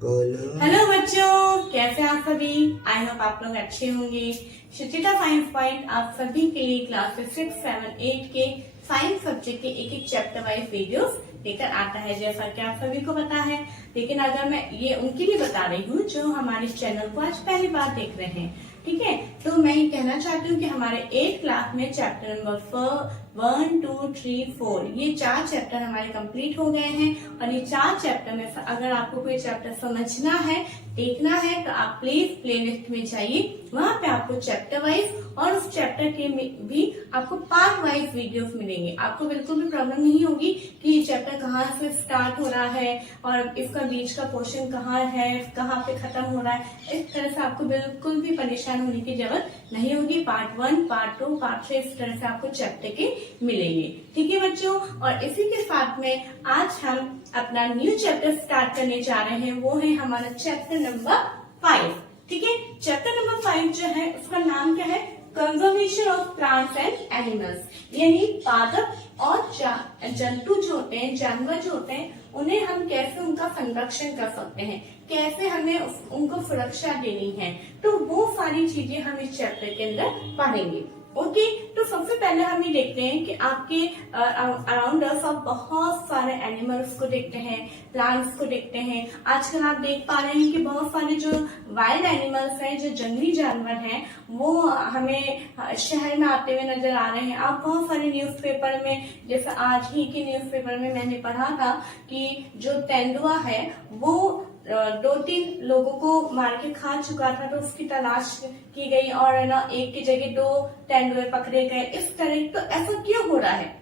बोलो। हेलो बच्चों, कैसे आप सभी? आई होप आप लोग अच्छे होंगे। सुचिता साइंस पॉइंट आप सभी के लिए क्लासेस 6, 7, 8 के साइंस सब्जेक्ट के एक एक चैप्टर वाइज वीडियोस लेकर आता है, जैसा कि आप सभी को पता है। लेकिन अगर मैं ये उनके लिए बता रही हूँ जो हमारे चैनल को आज पहली बार देख रहे हैं, ठीक है। तो मैं ये कहना चाहती हूँ कि हमारे 8 क्लास में चैप्टर नंबर 1, 2, 3, 4 ये 4 चैप्टर हमारे कंप्लीट हो गए हैं। और ये 4 चैप्टर में अगर आपको कोई चैप्टर समझना है, देखना है, तो आप प्लीज प्लेलिस्ट में जाइए। वहाँ पे आपको चैप्टर वाइज और उस चैप्टर के भी आपको पार्ट वाइज वीडियोस मिलेंगे। आपको बिल्कुल भी प्रॉब्लम नहीं होगी कि ये चैप्टर कहाँ से स्टार्ट हो रहा है और इसका बीच का पोर्शन कहाँ है, कहाँ पे खत्म हो रहा है। इस तरह से आपको बिल्कुल भी परेशान होने की जरूरत नहीं होगी। पार्ट 1, पार्ट 2, पार्ट 3 इस तरह से आपको चैप्टर के मिलेंगे, ठीक है बच्चों। और इसी के साथ में आज हम अपना न्यू चैप्टर स्टार्ट करने जा रहे हैं, वो है हमारा चैप्टर नंबर 5, ठीक है। चैप्टर नंबर 5 जो है उसका नाम क्या है? Conservation of plants and animals, यानी पादप और जंतु जो होते हैं, जानवर जो होते हैं, उन्हें हम कैसे उनका संरक्षण कर सकते हैं, कैसे हमें उनको सुरक्षा देनी है। तो वो सारी चीजें हम इस चैप्टर के अंदर पढ़ेंगे, ओके। तो सबसे पहले हम ये देखते हैं कि आपके अराउंड अस आप बहुत सारे एनिमल्स को देखते हैं, प्लांट्स को देखते हैं। आजकल आप देख पा रहे हैं कि बहुत सारे जो वाइल्ड एनिमल्स हैं, जो जंगली जानवर हैं, वो हमें शहर में आते हुए नजर आ रहे हैं। आप बहुत सारे न्यूज़पेपर में, जैसे आज ही के न्यूज़पेपर में मैंने पढ़ा था कि जो तेंदुआ है वो 2-3 लोगों को मार के खा चुका था, तो उसकी तलाश की गई और ना एक की जगह 2 तेंदुए पकड़े गए। इस तरह तो ऐसा क्यों हो रहा है?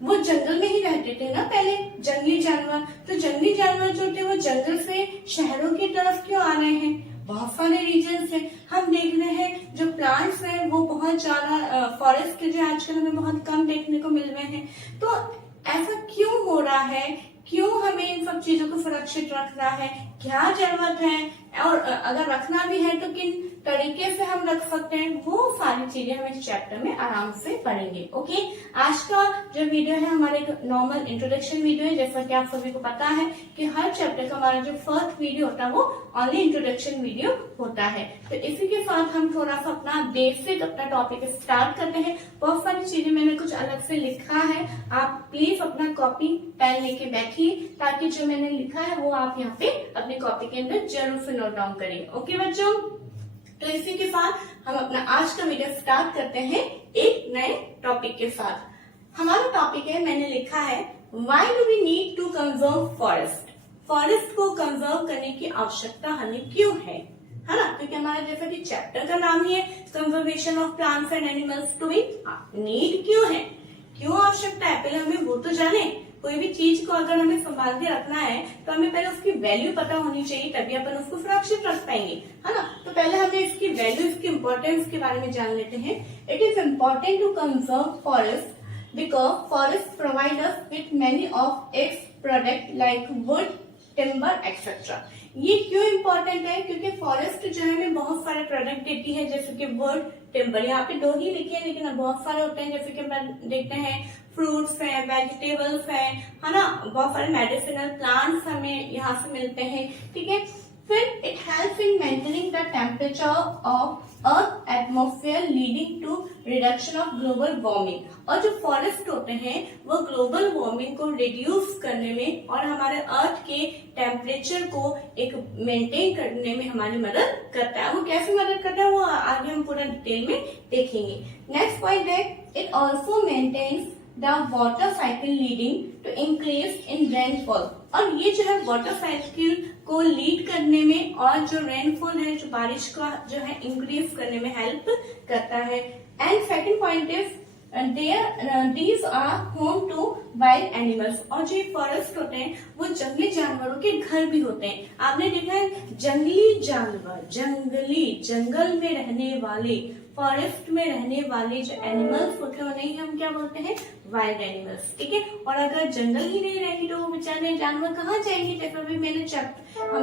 वो जंगल में ही रहते थे ना पहले जंगली जानवर, तो जंगली जानवर जो थे वो जंगल से शहरों की तरफ क्यों आ रहे हैं? बहुत सारे रीजन से हम देख रहे हैं। जो प्लांट्स हैं वो बहुत ज्यादा फॉरेस्ट जो आजकल हमें बहुत कम देखने को मिल रहे हैं। तो ऐसा क्यों हो रहा है? क्यों हमें इन सब चीजों को सुरक्षित रखना है? क्या जरूरत है? और अगर रखना भी है तो किन तरीके से हम रख सकते हैं? वो सारी चीजें हम इस चैप्टर में आराम से पढ़ेंगे, ओके। आज का जो वीडियो है हमारे नॉर्मल इंट्रोडक्शन वीडियो है। जैसा कि आप सभी को पता है कि हर चैप्टर का हमारा जो फर्स्ट वीडियो होता है वो ओनली इंट्रोडक्शन वीडियो होता है। तो इसी के साथ हम थोड़ा सा अपना बेसिक अपना टॉपिक स्टार्ट करते हैं। बहुत सारी चीजें मैंने कुछ अलग से लिखा है, आप प्लीज अपना कॉपी पेन लेके बैठिए ताकि जो मैंने लिखा है वो आप यहाँ पे अपनी कॉपी के अंदर जरूर से नोट डाउन करिए, ओके बच्चों। तो इसी के साथ हम अपना आज का वीडियो स्टार्ट करते हैं एक नए टॉपिक के साथ। हमारा टॉपिक है, मैंने लिखा है why do we need to conserve forest. Forest को कंजर्व करने की आवश्यकता हमें क्यों है ना? क्योंकि हमारा जैसा कि चैप्टर का नाम ही है conservation of plants and animals, to we need क्यों है, क्यों आवश्यकता है, पहले हमें वो तो जाने। कोई भी चीज को अगर हमें संभाल के रखना है तो हमें पहले उसकी वैल्यू पता होनी चाहिए, तभी अपन उसको सुरक्षित रख पाएंगे, है ना। तो पहले हमें इसकी वैल्यू, इसकी इम्पोर्टेंस के बारे में जान लेते हैं। It is important to conserve forest because forest provide us with many of its product like wood, timber etcetera. ये क्यों इम्पोर्टेंट है? क्योंकि फॉरेस्ट जो है हमें बहुत सारे प्रोडक्ट देती है, जैसे कि वुड, टिम्बर। यहाँ पे 2 ही लिखे हैं लेकिन बहुत सारे होते हैं, जैसे कि हम देखते हैं फ्रूट्स है, वेजिटेबल्स है ना। बहुत सारे मेडिसिनल प्लांट्स हमें यहाँ से मिलते हैं, ठीक है। फिर it helps in maintaining the temperature of earth atmosphere leading to reduction of global warming. और जो फॉरेस्ट होते हैं वो ग्लोबल वार्मिंग को रिड्यूस करने में और हमारे अर्थ के टेम्परेचर को एक मेंटेन करने में हमारी मदद करता है। वो कैसे मदद करता है वो आगे हम पूरा डिटेल में देखेंगे। नेक्स्ट पॉइंट है, it also maintains the water cycle leading to increase in rainfall. और ये जो है वाटर साइकिल को लीड करने में और जो रेनफॉल है, जो बारिश का जो है इंक्रीज करने में हेल्प करता है। And second point is these are home to wild animals। और जो फॉरेस्ट होते हैं वो जंगली जानवरों के घर भी होते हैं। आपने देखा है जंगली जानवर, जंगल में रहने वाले, फॉरेस्ट में रहने वाले जो एनिमल्स होते हैं उन्हें हम क्या बोलते हैं? वाइल्ड एनिमल्स, ठीक है। और अगर जंगल ही नहीं रहेंगे तो वो बेचारे जानवर कहाँ जाएंगे? जैसे अभी मैंने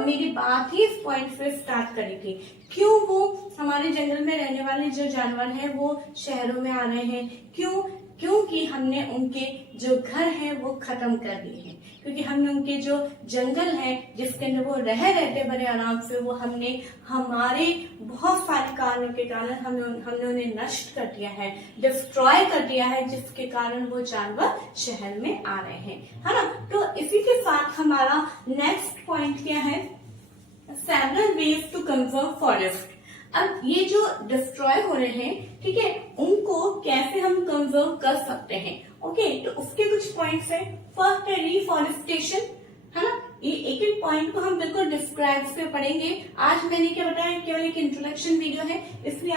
मेरी बात ही इस पॉइंट से स्टार्ट करी थी, क्यों वो हमारे जंगल में रहने वाले जो जानवर हैं वो शहरों में आ रहे हैं, क्यों? क्योंकि हमने उनके जो घर हैं वो खत्म कर दिए हैं। क्योंकि हमने उनके जो जंगल है जिसके अंदर वो रहते बड़े आराम से, वो हमने हमारे बहुत सारे कारणों के कारण हमने उन्हें नष्ट कर दिया है, डिस्ट्रॉय कर दिया है, जिसके कारण वो जानवर शहर में आ रहे हैं, है ना। तो इसी के साथ हमारा नेक्स्ट पॉइंट क्या है, several ways to conserve forest. अब ये जो डिस्ट्रॉय हो रहे हैं, ठीक है, उनको कैसे हम कंजर्व कर सकते हैं। ओके, तो उसके कुछ पॉइंट्स है। फर्स्ट है रीफॉरेस्टेशन, है ना। ये एक एक पॉइंट को हम बिल्कुल डिस्क्राइब से पढ़ेंगे। आज मैंने क्या बताया, केवल एक इंट्रोडक्शन वीडियो है, इसलिए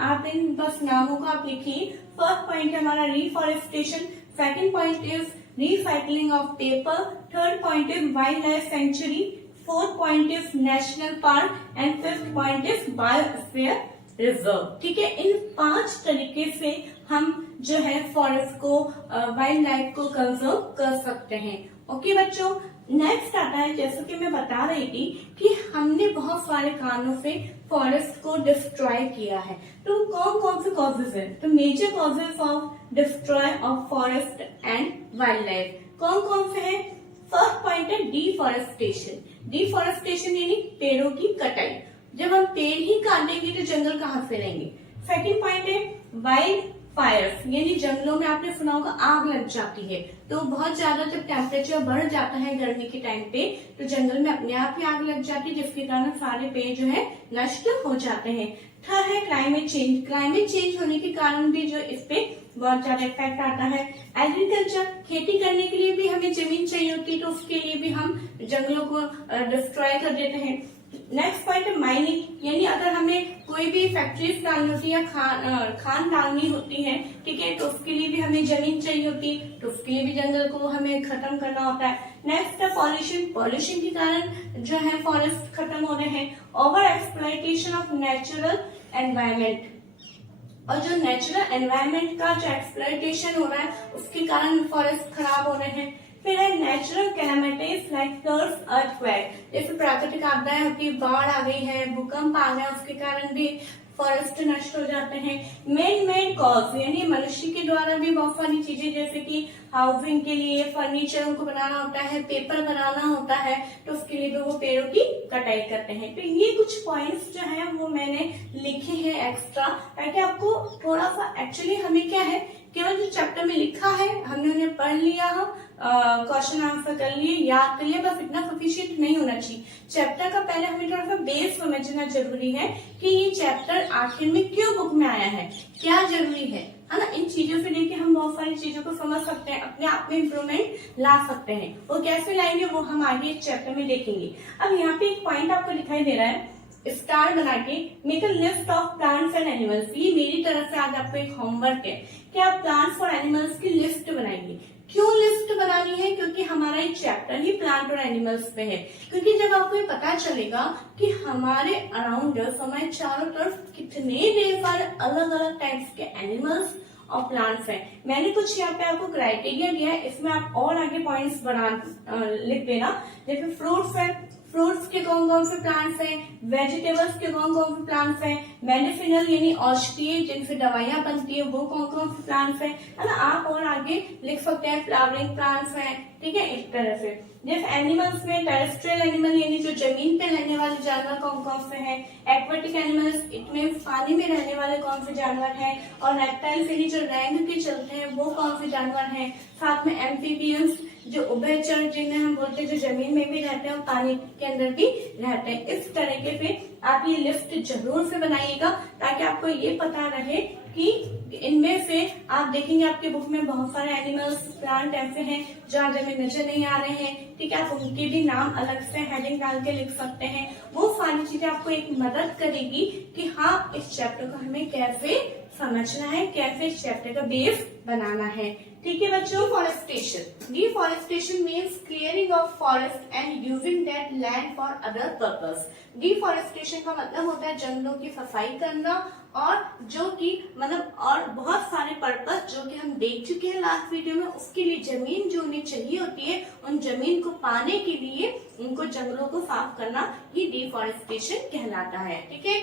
आप इन बस नामों को आप लिखिए। फर्स्ट पॉइंट है हमारा reforestation, second point is recycling of paper, third point is wildlife sanctuary, fourth point is national park and fifth point is biosphere reserve. ठीक है, इन 5 तरीके से हम जो है फॉरेस्ट को, वाइल्ड लाइफ को कंजर्व कर सकते हैं। ओके बच्चों, नेक्स्ट आता है, जैसे कि मैं बता रही थी कि हमने बहुत सारे कारणों से फॉरेस्ट को डिस्ट्रॉय किया है। तो कौन कौन से कॉजेज है, तो major causes of destroy of forest and wild life कौन कौन से हैं। फर्स्ट पॉइंट है डिफॉरेस्टेशन। डिफॉरेस्टेशन यानी पेड़ों की कटाई। जब हम पेड़ ही काटेंगे तो जंगल कहाँ से रहेंगे। सेकंड पॉइंट है वाइल्ड फायर्स, यानी जंगलों में आपने सुना होगा आग लग जाती है, तो बहुत ज्यादा जब टेम्परेचर बढ़ जाता है गर्मी के टाइम पे, तो जंगल में अपने आप ही आग लग जाती है, जिसके कारण सारे पेड़ जो है नष्ट हो जाते हैं। थर्ड है क्लाइमेट चेंज। क्लाइमेट चेंज होने के कारण भी जो इस पे बहुत ज्यादा इफेक्ट आता है। एग्रीकल्चर, खेती करने के लिए भी हमें जमीन चाहिए होती है, तो उसके लिए भी हम जंगलों को डिस्ट्रॉय कर देते हैं। नेक्स्ट पॉइंट है माइनिंग, यानी अगर हमें कोई भी फैक्ट्रीज डालनी होती है या खान डालनी होती है, ठीक है, तो उसके लिए भी हमें जमीन चाहिए होती है, तो उसके लिए भी जंगल को हमें खत्म करना होता है। नेक्स्ट है पॉल्यूशन। पॉल्यूशन के कारण जो है फॉरेस्ट खत्म हो रहे हैं। Over exploitation of natural environment, और जो नेचुरल एनवायरमेंट का जो एक्सप्लॉयटेशन हो रहा है उसके कारण फॉरेस्ट खराब हो रहे हैं। फिर है natural calamities like floods, earthquake, जैसे प्राकृतिक आपदाएं होती है, बाढ़ आ गई है, भूकंप आ गया, उसके कारण भी फॉरेस्ट नष्ट हो जाते हैं। मेन मेड कॉज, यानी मनुष्य के द्वारा भी बहुत सारी चीजें, जैसे कि हाउसिंग के लिए फर्नीचर उनको बनाना होता है, पेपर बनाना होता है, तो उसके लिए भी वो पेड़ों की कटाई करते हैं। तो ये कुछ पॉइंट्स जो है वो मैंने लिखे हैं एक्स्ट्रा, ताकि आपको थोड़ा सा, एक्चुअली हमें क्या है, केवल जो चैप्टर में लिखा है हमने उन्हें पढ़ लिया, हम क्वेश्चन आंसर कर लिए, याद कर लिए, बस इतना सफिशिएंट नहीं होना चाहिए। चैप्टर का पहले हमें थोड़ा सा बेस समझना जरूरी है कि ये चैप्टर आखिर में क्यों बुक में आया है, क्या जरूरी है ना। इन चीजों से लेके हम बहुत सारी चीजों को समझ सकते हैं, अपने आप में इम्प्रूवमेंट ला सकते हैं। वो कैसे लाएंगे वो हम आगे इस चैप्टर में देखेंगे। अब यहाँ पे एक पॉइंट आपको दिखाई दे रहा है, स्टार बना के make a list of plants and animals. ये मेरी तरफ से आज आपको एक होमवर्क है कि आप प्लांट्स और एनिमल्स की लिस्ट बनाइए। क्यों लिस्ट बनानी है, क्योंकि हमारा एक चैप्टर ही प्लांट और एनिमल्स पे है। क्योंकि जब आपको ये पता चलेगा कि हमारे अराउंड हमारे चारों तरफ कितने ढेर सारे अलग अलग टाइप्स के एनिमल्स और प्लांट्स हैं, मैंने कुछ यहाँ पे आपको क्राइटेरिया दिया है, इसमें आप और आगे पॉइंट्स लिख देना। जैसे फ्रूट्स है, फ्रूट्स के कौन कौन से प्लांट्स हैं, वेजिटेबल्स के कौन कौन से प्लांट्स हैं, मेडिसिनल यानी औषधीय जिनसे दवाइयां बनती है वो कौन कौन से प्लांट्स हैं, है ना। आप और आगे लिख सकते हैं फ्लावरिंग प्लांट्स हैं, ठीक है, इस तरह से। जैसे एनिमल्स में टेरेस्ट्रियल एनिमल यानी जो जमीन पे रहने वाले जानवर कौन कौन से हैं, एक्वेटिक एनिमल्स इनमें पानी में रहने वाले कौन से जानवर हैं, और रेप्टाइल्स यानी जो रेंग के चलते हैं वो कौन से जानवर हैं। साथ में एम्फीबियंस जो उभयचर जिन्हें हम बोलते हैं, जो जमीन में भी रहते हैं और पानी के अंदर भी रहते हैं। इस तरीके से आप ये लिस्ट जरूर से बनाइएगा, ताकि आपको ये पता रहे कि इनमें से आप देखेंगे आपके बुक में बहुत सारे एनिमल्स प्लांट ऐसे हैं जो आज हमें नजर नहीं आ रहे हैं, ठीक है, आप उनके भी नाम अलग से हेडिंग डाल के लिख सकते हैं। वो सारी चीजें आपको एक मदद करेगी कि हाँ इस चैप्टर को हमें कैसे समझना है, कैसे इस चैप्टर का बेस बनाना है। ठीक है बच्चों, forestation. Deforestation means clearing of forest and using that land for other purpose. Deforestation का मतलब होता है जंगलों की सफाई करना, और जो कि मतलब और बहुत सारे पर्पस जो कि हम देख चुके हैं लास्ट वीडियो में, उसके लिए जमीन जो उन्हें चाहिए होती है, उन जमीन को पाने के लिए उनको जंगलों को साफ करना, ये डिफॉरेस्टेशन कहलाता है। ठीक है,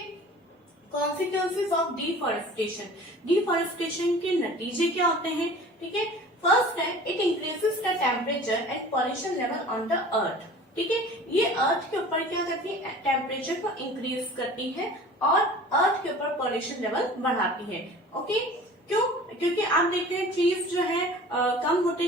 कॉन्सिक्वेंसेस ऑफ डिफॉरेस्टेशन। डिफॉरेस्टेशन के नतीजे क्या होते हैं, ठीक है। फर्स्ट है it increases the temperature and pollution level on the earth. ठीक है, ये अर्थ के ऊपर क्या करती है, टेम्परेचर को इंक्रीज करती है और अर्थ के ऊपर पॉल्यूशन लेवल बढ़ाती है। ओके, क्यों? क्योंकि आप देखते हैं ट्रीज जो है कम होते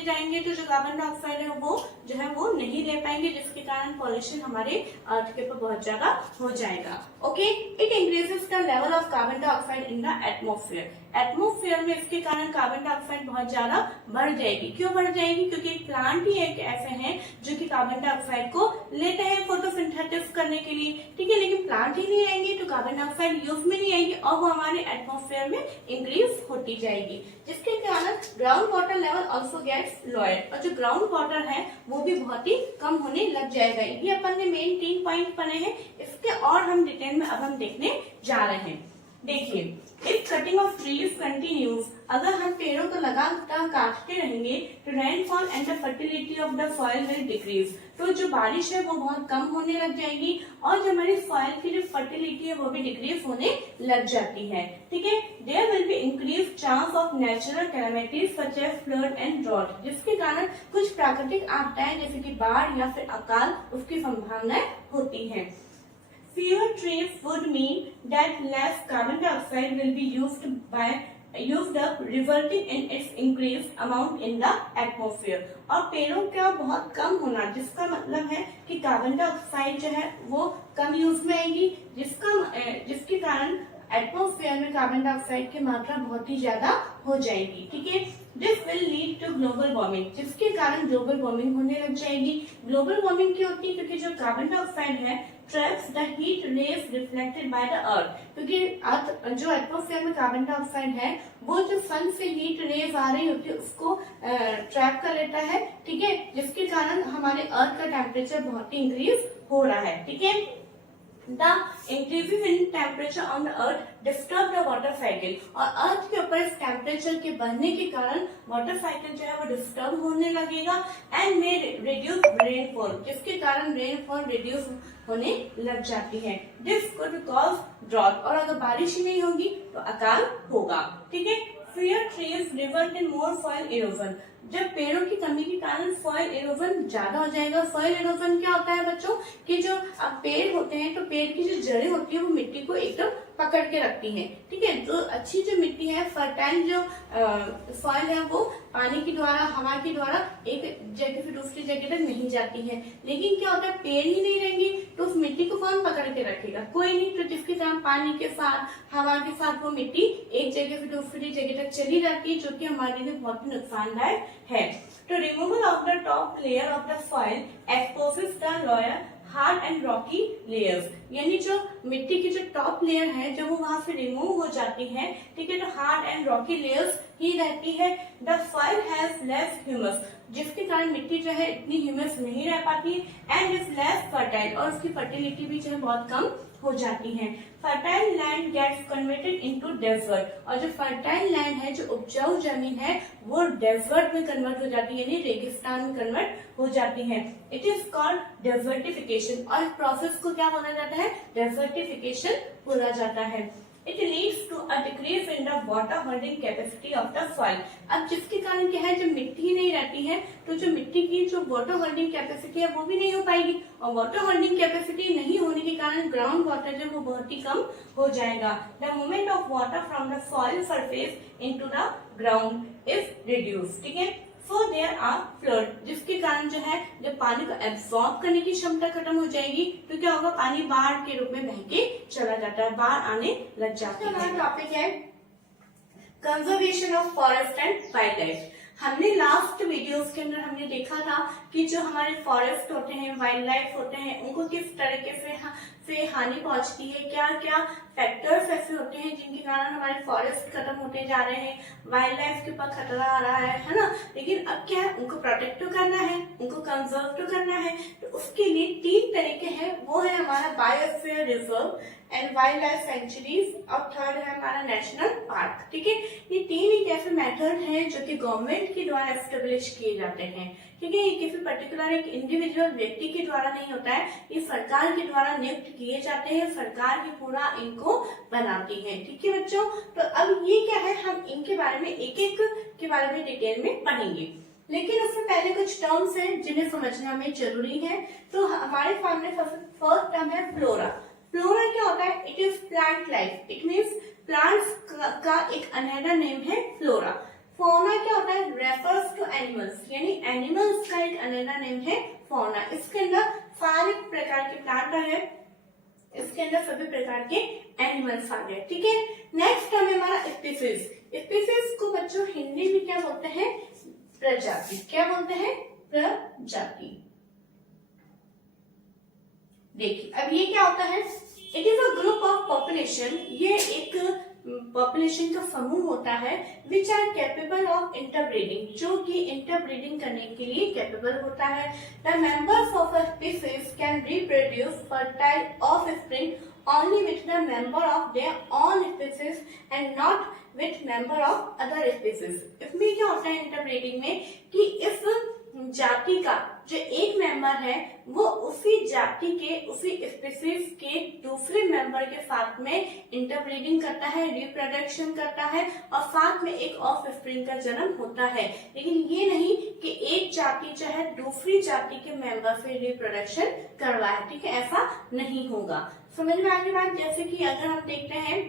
जाएंगे तो जो कार्बन डाइऑक्साइड है वो जो है वो नहीं रह पाएंगे, जिसके कारण पॉल्यूशन हमारे अर्थ के ऊपर बहुत ज्यादा हो जाएगा। Okay, it increases the level of carbon dioxide in the atmosphere. Atmosphere में इसके कारण कार्बन डाइऑक्साइड बहुत ज्यादा बढ़ जाएगी। क्यों बढ़ जाएगी? क्योंकि प्लांट ही एक ऐसे हैं जो कि कार्बन डाइऑक्साइड को लेते हैं फोटोसिंथेसिस करने के लिए। ठीक है, लेकिन प्लांट ही नहीं रहेंगे तो कार्बन डाइऑक्साइड यूज में नहीं आएगी और वो हमारे एटमॉस्फेयर में इंक्रीज होती जाएगी, जिसके कारण ground water level also gets lower, और जो ग्राउंड वाटर है वो भी बहुत ही कम होने लग जाएगा। ये अपन ने मेन 3 पॉइंट बने हैं, इसके और हम डिटेल में अब हम देखने जा रहे हैं। देखिए, if cutting of trees continues, अगर हम पेड़ों को लगातार काटते रहेंगे तो rainfall and the fertility of the soil will decrease, तो जो बारिश है वो बहुत कम होने लग जाएगी और जो हमारी सॉइल की जो फर्टिलिटी है वो भी डिक्रीज होने लग जाती है। ठीक है, there will be increase chance of natural calamities such as flood and drought, जिसके कारण कुछ प्राकृतिक आपदाएं जैसे कि बाढ़ या फिर अकाल उसकी संभावनाएं होती है। Fewer trees would mean that less carbon dioxide will be used up, resulting in its increased amount in the atmosphere। और पेड़ों का बहुत कम होना, जिसका मतलब है कि कार्बन डाइऑक्साइड जो है वो कम यूज में आएगी, जिसके कारण एटमॉस्फेयर में कार्बन डाइऑक्साइड की मात्रा बहुत ही ज्यादा हो जाएगी। ठीक है, this will lead to global warming, जिसके कारण ग्लोबल वार्मिंग होने लग जाएगी। ग्लोबल वार्मिंग क्यों होती है? क्योंकि जो कार्बन डाइऑक्साइड है traps the heat rays reflected by the earth, क्योंकि अर्थ जो एटमॉस्फेयर में कार्बन डाइऑक्साइड है वो जो सन से हीट रेज आ रही होती है उसको ट्रैप कर लेता है। ठीक है, जिसके कारण हमारे अर्थ का टेम्परेचर बहुत ही इंक्रीज हो रहा है। ठीक है, The increases in temperature on the earth disturb the water cycle, और अर्थ के ऊपर इस टेम्परेचर के बढ़ने के कारण वाटर साइकिल जो है वो डिस्टर्ब होने लगेगा एंड मे रिड्यूस रेनफॉल, जिसके कारण रेनफॉल रिड्यूस होने लग जाती है। दिस कुड कॉज ड्रॉट, और अगर बारिश ही नहीं होगी तो अकाल होगा। ठीक है, fewer trees result in more soil erosion, जब पेड़ों की कमी के कारण सॉइल इरोजन ज्यादा हो जाएगा। सॉइल इरोजन क्या होता है बच्चों, कि जो पेड़ होते हैं तो पेड़ की जो जड़ें होती है वो मिट्टी को एकदम पकड़ के रखती हैं। ठीक है, जो अच्छी जो मिट्टी है, फर्टाइल जो सॉइल है वो पानी के द्वारा, हवा के द्वारा एक जगह से दूसरी जगह तक नहीं जाती है। लेकिन क्या होता है, पेड़ ही नहीं रहेंगे तो उस मिट्टी को कौन पकड़ के रखेगा? कोई नहीं। तो जिसके कारण पानी के साथ, हवा के साथ वो मिट्टी एक जगह से दूसरी जगह तक चली जाती है, जो कि हमारे लिए बहुत ही नुकसानदायक है। तो removal of the top layer of the soil exposes the lower hard and Rocky layers, यानी जो मिट्टी की जो टॉप लेयर है जब वो वहां से रिमूव हो जाती है, ठीक है, तो हार्ड एंड रॉकी लेयर्स ही रहती है। The soil has less humus, जिसके कारण मिट्टी जो है इतनी ह्यूमस नहीं रह पाती एंड इज लेस फर्टाइल, और उसकी फर्टिलिटी भी जो है बहुत कम हो जाती है। Fertile land gets converted into desert, और जो फर्टाइल लैंड है, जो उपजाऊ जमीन है, वो डेजर्ट में कन्वर्ट हो जाती है, यानी रेगिस्तान में कन्वर्ट हो जाती है। इट इज कॉल्ड डेजर्टिफिकेशन, और इस प्रोसेस को क्या बोला जाता है? डेजर्टिफिकेशन बोला जाता है। It leads to a decrease in the water holding capacity of the soil। अब जिसके कारण क्या है, जब मिट्टी ही नहीं रहती है तो जो मिट्टी की जो वाटर होल्डिंग कैपेसिटी है वो भी नहीं हो पाएगी, और वाटर होल्डिंग कैपेसिटी नहीं होने के कारण ग्राउंड वाटर जो वो बहुत ही कम हो जाएगा। The movement of water from the soil surface into the ground is reduce. ठीक है, सो देयर आर फ्लड, जिसके कारण जो है जब पानी को एब्सॉर्ब करने की क्षमता खत्म हो जाएगी तो क्या होगा, पानी बाढ़ के रूप में बह के चला जाता है, बाढ़ आने लग जाती है। हमारा टॉपिक है conservation of forest and wild life. हमने लास्ट वीडियोस के अंदर हमने देखा था कि जो हमारे फॉरेस्ट होते हैं, वाइल्ड लाइफ होते हैं, उनको किस तरीके से हानि पहुंचती है, क्या क्या फैक्टर्स ऐसे होते हैं जिनके कारण हमारे फॉरेस्ट खत्म होते जा रहे हैं, वाइल्ड लाइफ के ऊपर खतरा आ रहा है ना। लेकिन अब क्या है, उनको प्रोटेक्ट तो करना है, उनको कंजर्व तो करना है, तो उसके लिए 3 तरीके हैं। वो है हमारा biosphere reserve and wild life sanctuaries, और थर्ड है हमारा नेशनल पार्क। ठीक है, ये 3 एक ऐसे मेथड हैं जो कि गवर्नमेंट के द्वारा एस्टेब्लिश किए जाते हैं। ठीक है। ये किसी पर्टिकुलर एक इंडिविजुअल व्यक्ति के द्वारा नहीं होता है, ये सरकार के द्वारा नियुक्त किए जाते हैं, सरकार ही पूरा इनको बनाती है। ठीक है बच्चों, तो अब ये क्या है, हम इनके बारे में एक एक के बारे में डिटेल में पढ़ेंगे, लेकिन उससे पहले कुछ टर्म्स हैं जिन्हें समझना हमें जरूरी है। तो हमारे सामने फर्स्ट टर्म है फ्लोरा। फ्लोरा क्या होता है, it is plant life, it means plants का एक अनदर नेम है फ्लोरा। फौना क्या होता है, रेफर्स टू एनिमल्स, यानी एनिमल्स का एक अनदर नेम है फौना। इसके अंदर सारे प्रकार के प्लांट है, इसके अंदर सभी प्रकार के एनिमल्स आ गए। ठीक है, नेक्स्ट टर्म है हमारा स्पीसीज। स्पीसीज को बच्चों हिंदी में क्या बोलते हैं, प्रजाति। क्या बोलते हैं, प्रजाति। देखिए अब ये क्या होता है, it is a group of population, ये एक पॉपुलेशन का समूह होता है which are capable of interbreeding, जो कि इंटरब्रीडिंग करने के लिए कैपेबल होता है। The members of a species can reproduce fertile offspring only with the member of their own species and not with member of other species। इसमें क्या होता है इंटरब्रीडिंग में कि इस जाति का जो एक मेंबर है वो उसी जाति के, उसी स्पीसीज के दूसरे मेंबर के साथ में इंटरब्रीडिंग करता है, रिप्रोडक्शन करता है और साथ में एक ऑफ स्प्रिंग का जन्म होता है। लेकिन ये नहीं कि एक जाति चाहे दूसरी जाति के मेंबर से रिप्रोडक्शन करवाए, ठीक है, ऐसा नहीं होगा। समझ में आगे बात, जैसे कि अगर हम देखते हैं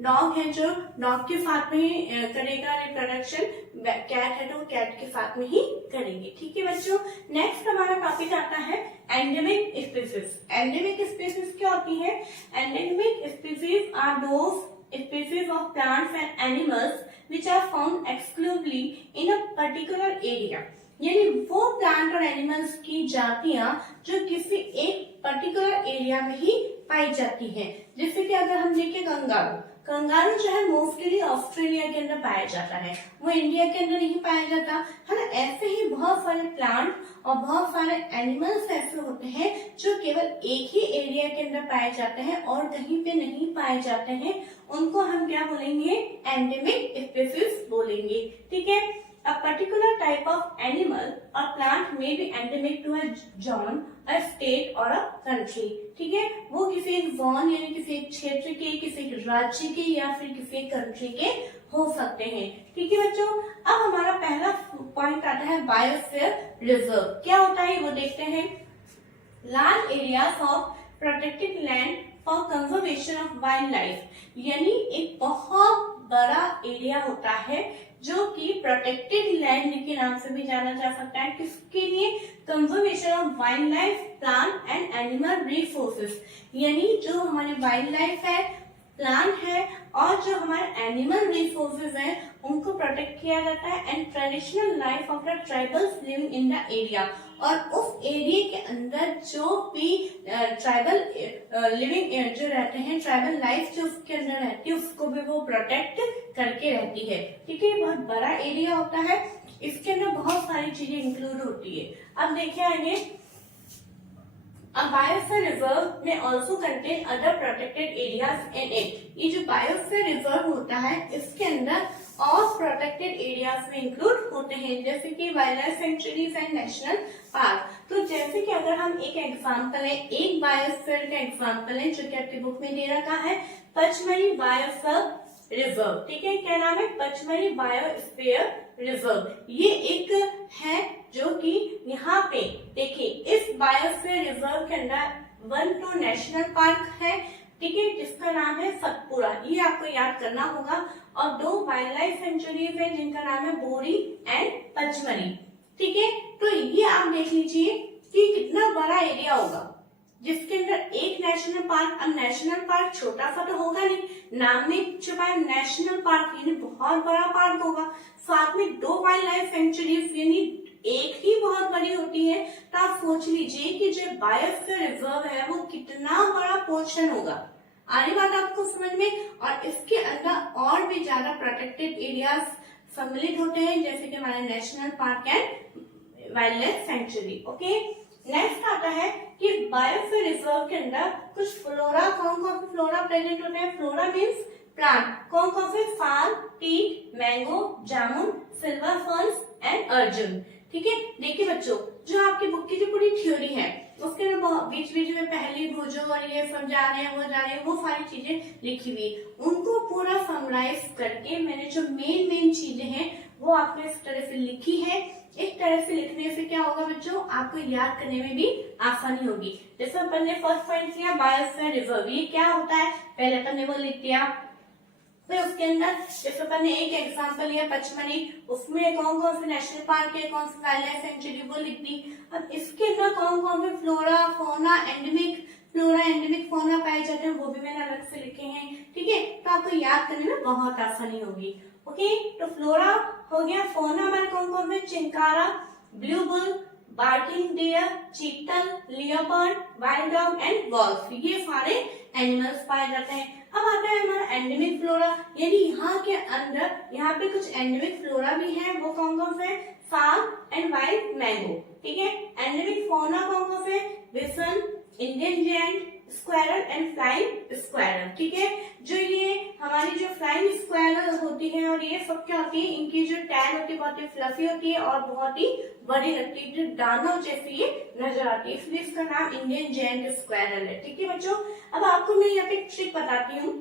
डॉग है जो डॉग के साथ में ही करेगा रिप्रोडक्शन, कैट है तो कैट के साथ में ही करेंगे। ठीक है बच्चों, नेक्स्ट हमारा टॉपिक आता है एंडेमिक स्पीसीज। एंडेमिक स्पीसीज क्या होती है, endemic species are those species of plants and animals which are found exclusively in a particular area, यानी वो प्लांट और एनिमल्स की जातियां जो किसी एक पर्टिकुलर एरिया में ही पाई जाती हैं। जैसे कि अगर हम देखें कंगारू, कंगारू जो है मोस्टली ऑस्ट्रेलिया के अंदर पाया जाता है, वो इंडिया के अंदर नहीं पाया जाता है ना। ऐसे ही बहुत सारे प्लांट और बहुत सारे एनिमल्स ऐसे होते हैं जो केवल एक ही एरिया के अंदर पाए जाते हैं और कहीं पे नहीं पाए जाते हैं, उनको हम क्या बोलेंगे, एंडेमिक स्पीसीज बोलेंगे। ठीक है, A particular type of animal or plant may be endemic to a zone, a state or a country। ठीक है, वो किसी एक जोन यानी किसी एक क्षेत्र के, किसी एक राज्य के या फिर किसी एक कंट्री के हो सकते हैं। ठीक है बच्चों, अब हमारा पहला पॉइंट आता है बायोस्फीयर रिजर्व। क्या होता है वो देखते हैं। Large areas of protected land for conservation of wild life, यानी एक बहुत बड़ा एरिया होता है जो कि प्रोटेक्टेड लैंड के नाम से भी जाना जा सकता है। किसके लिए, conservation of wild life, plant and animal resources, यानी जो हमारे वाइल्ड लाइफ है, प्लांट है और जो हमारे एनिमल रिसोर्सेज हैं उनको प्रोटेक्ट किया जाता है। And traditional life of the tribals living in the area, और उस एरिया के अंदर जो भी ट्राइबल लिविंग जो रहते हैं, ट्राइबल लाइफ जो उसके अंदर रहती है उसको भी वो प्रोटेक्ट करके रहती है। ठीक है, बहुत बड़ा एरिया होता है, इसके अंदर बहुत सारी चीजें इंक्लूड होती है। अब देखिए आगे, A biosphere reserve may also contain other protected areas in it। ये जो बायोस्फीयर रिजर्व होता है इसके अंदर और प्रोटेक्टेड एरियाज में इंक्लूड होते हैं, जैसे कि wild life sanctuaries and national park. तो जैसे कि अगर हम एक एग्जांपल है, एक बायोस्फीयर का एग्जांपल है जो कि आपकी बुक में दे रखा है, पचमढ़ी बायोस्फीयर रिजर्व। ठीक है, क्या नाम है, पचमढ़ी बायोस्फीयर रिजर्व। ये एक है जो कि यहाँ पे देखिए, इस बायोस्फीयर रिजर्व के अंदर 1 नेशनल पार्क है, ठीक है, जिसका नाम है सतपुड़ा, ये आपको याद करना होगा, और 2 वाइल्ड लाइफ सेंचुरीज है जिनका नाम है बोरी एंड पचमढ़ी। ठीक है, तो ये आप देख लीजिए कि कितना बड़ा एरिया होगा जिसके अंदर एक नेशनल पार्क। अब नेशनल पार्क छोटा सा तो होगा नहीं, नाम में छुपा है नेशनल पार्क, यानी बहुत बड़ा पार्क होगा, साथ में 2 वाइल्ड लाइफ सेंचुरीज यानी एक ही बहुत बड़ी होती है। तो आप सोच लीजिए कि जो बायोस्फीयर रिजर्व है वो कितना बड़ा पोर्शन होगा। आगे बात आपको समझ में, और इसके अंदर और भी ज्यादा प्रोटेक्टेड एरियाज सम्मिलित होते हैं, जैसे कि हमारे national park and wild life sanctuary. Okay, next आता है कि बायोस्फीयर रिजर्व के अंदर कुछ फ्लोरा, कौन कौन से फ्लोरा प्रेजेंट होते हैं। फ्लोरा मीन्स प्लांट, कौन कौन से, फाल, teak, mango, jamun, silver ferns and Arjun. ठीक है। देखिए बच्चों, जो आपकी बुक की जो पूरी थ्योरी है उसके अंदर बीच बीच में पहली भुजो और ये समझा रहे हैं, वो जा रहे हैं, वो सारी चीजें लिखी हुई, उनको पूरा समराइज करके मैंने जो मेन चीजें हैं वो आपने इस तरह से लिखी है। इस तरह से लिखने से क्या होगा बच्चों, आपको याद करने में भी आसानी होगी। जैसे अपन ने फर्स्ट पॉइंट लिया बायोस्फीयर रिजर्व, ये क्या होता है, पहले अपन ने वो लिख दिया। फिर उसके अंदर जैसे अपन ने एक एग्जांपल लिया पचमढ़ी, उसमें कौन कौन से नेशनल पार्क है, कौन सी वाइल्ड लाइफ सेंचुरी, वो लिख दी। अब इसके अंदर कौन कौन से फ्लोरा फोना एंडेमिक फोना पाए जाते हैं वो भी मैंने अलग से लिखे हैं, ठीक है। तो आपको याद करने में बहुत आसानी होगी। ओके, तो फ्लोरा हो गया, फोना हमारे कौन कौन से, chinkara, blue bull, barking deer, chital, leopard, wild dog and wolf, ये सारे एनिमल्स पाए जाते हैं। अब आता है हमारा एंडेमिक फ्लोरा, यानी यहाँ के अंदर यहाँ पे कुछ एंडेमिक फ्लोरा भी है, वो कौन कौन से, साग एंड वाइल्ड मैंगो, ठीक है। एंडेमिक फोना कौन कौन से, bison, Indian giant, squirrel and flying squirrel, ठीक है। जो ये हमारी जो फ्लाइंग स्क्वायरल होती है और ये सब क्या होती है, इनकी जो टैल होती है बहुत ही फ्लफी होती है और बहुत ही बड़ी लगती है, जो दानव जैसी ये नजर आती है, इसलिए इसका नाम इंडियन जायंट स्क्वायरल है, ठीक है बच्चों। अब आपको मैं यहाँ पे एक ट्रिक बताती हूँ।